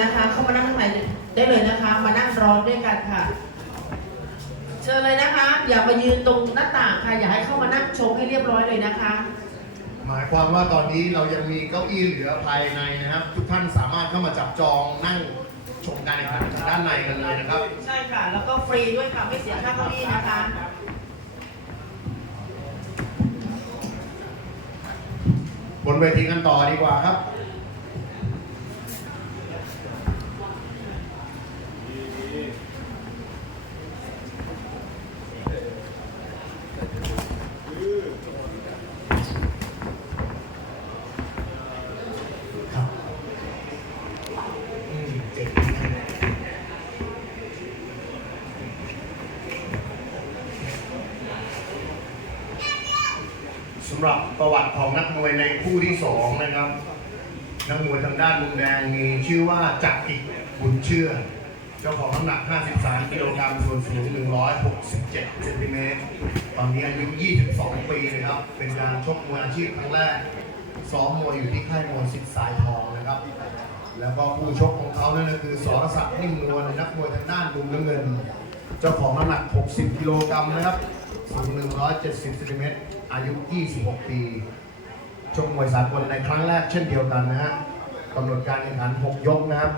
นะคะเข้ามานั่งข้างในได้เลยนะคะ มานั่งรอด้วยกันค่ะ เชิญเลยนะคะ อย่ามายืนตรงหน้าต่างค่ะ อย่าให้เข้ามานั่งชมให้เรียบร้อยเลยนะคะ หมายความว่าตอนนี้เรายังมีเก้าอี้เหลือภายในนะครับ ทุกท่านสามารถเข้ามาจับจองนั่งชมการแข่งขันทางด้านในกันเลยนะครับ ใช่ค่ะ แล้วก็ฟรีด้วยค่ะไม่เสียค่าเก้าอี้นะคะบนเวทีกันต่อดีกว่าครับครับ สำหรับประวัติของนักมวยในคู่ที่สองนะครับ นักมวยทางด้านมุมแดงมีชื่อว่าจักริกบุญเชื่อ เจ้าของน้ำหนัก 53 กิโลกรัมส่วนสูง 167เซนติเมตร ตอนนี้อายุ 22 ปีนะครับ เป็นการชกมวยอาชีพครั้งแรก ซ้อมมวยอยู่ที่ค่ายมวยสิทธิ์สายทองนะครับ แล้วก็ผู้ชกของเขานั่นก็คือสรศักดิ์นิ่มนวลนักมวยทางด้านมุมน้ำเงิน เจ้าของน้ำหนัก 60 กิโลกรัมนะครับ สูง 170เซนติเมตร อายุ 26 ปี ชกมวยสากลในครั้งแรกเช่นเดียวกันนะฮะกำหนดการแข่งขัน 6 ยกนะครับ